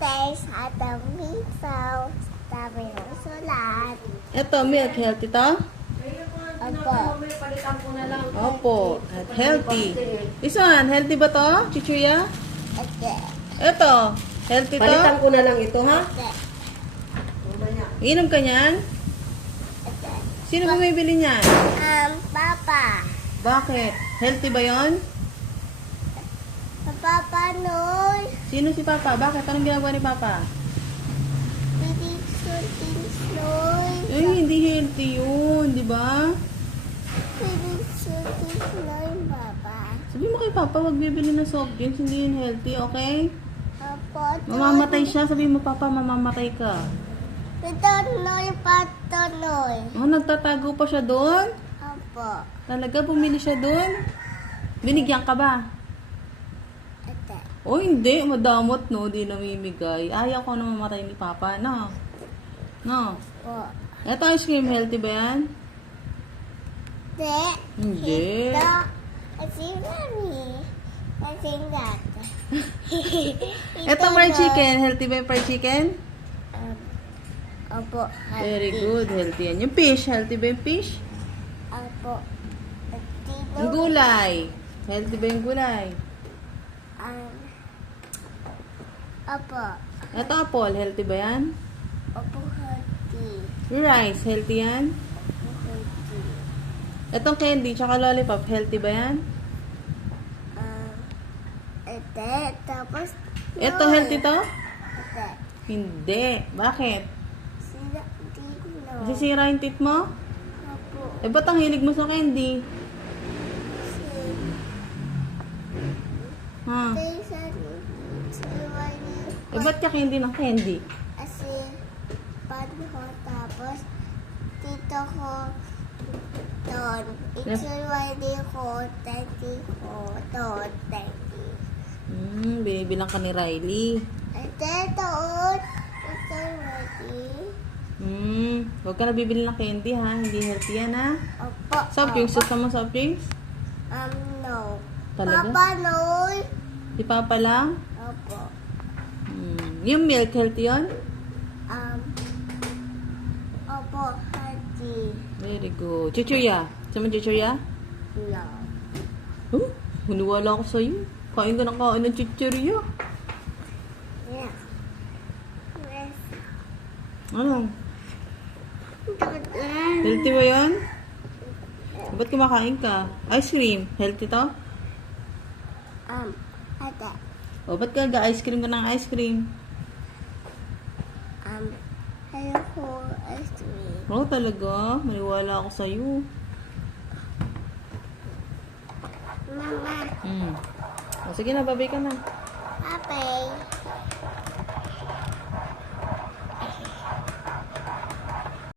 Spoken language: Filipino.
taste at the miso. Sabi ng sulat. Ito, milk. Healthy to? Opo. Palitan ko na lang. Opo. At healthy. This one, healthy ba to? Chichuya? Ate. Ito, healthy to? Palitan ko na lang ito, ha? Ate. Mamaya. Inom ka niyan? Ate. Sino bumibili niyan? Papa. Bakit? Healthy ba yon? Papa Noy. Sino si Papa? Bakit? Anong ginagawa ni Papa? Pinigsutin Noy. Eh, hindi healthy yun, di ba? Pinigsutin Noy, Papa. Sabi mo kay Papa, wag bibili ng soft drinks, hindi yun healthy, okay? Opo. Mamamatay siya, sabi mo Papa, mamamatay ka. Ito Noy, Pato Noy. Oh, nagtatago pa siya doon? Opo. Talaga, bumili siya doon? Binigyan ka ba? Ate. Oh, hindi. Madamot, no? Di namimigay. Ayaw ko na mamatay ni Papa, no? No? Po. Ito ice cream, healthy ba yan? Ate. Hindi. Ito. Kasi mami. Kasi that. Ito fried chicken. Healthy ba yung fried chicken? Opo. Very good. Healthy yan. Yung fish. Healthy ba yung fish? Opo. Yung gulay. Healthy ba yung gulay? Opo. Ito apple. Healthy ba yan? Opo, healthy. Yung rice. Healthy yan? Healthy. Itong candy tsaka lollipop. Healthy ba yan? Ate. Tapos. Ito healthy to? Ate. Hindi. Bakit? Sila. Dino. Nasisira yung teeth mo? Opo. Eh, ba't ang hilig mo sa candy? Ha? Eh, ba't ka candy ng candy? Kasi, paano ko tapos, tito ko, doon. Itsulwali ko, tati ko, doon, tati. Binibilang ka ni Riley. Ate, doon. Itsulwali. Huwag ka na bibili ng candy ha. Hindi healthy yan ha. Opo. Soft drinks. Gusto mo soft drinks? No. Talaga? Papa, no. Si Papa lang? Opo. Yung milk, healthy yun? Opo, hati. Very good. Chuchuya. Gusto mo chuchuya? No. Oh, huniwala ako sa'yo. Kain ka ng kain ng chuchuya. Yeah. Yes. Ano? Healthy ba yun? Ba't kumakain ka? Ice cream. Healthy to? Ate. O, ba't ka nag-ice cream ka ng ice cream? Hello ko, ice cream. Oh, talaga? Maniwala ako sa'yo. Mama. O, sige na, babay ka na. Bye-bye.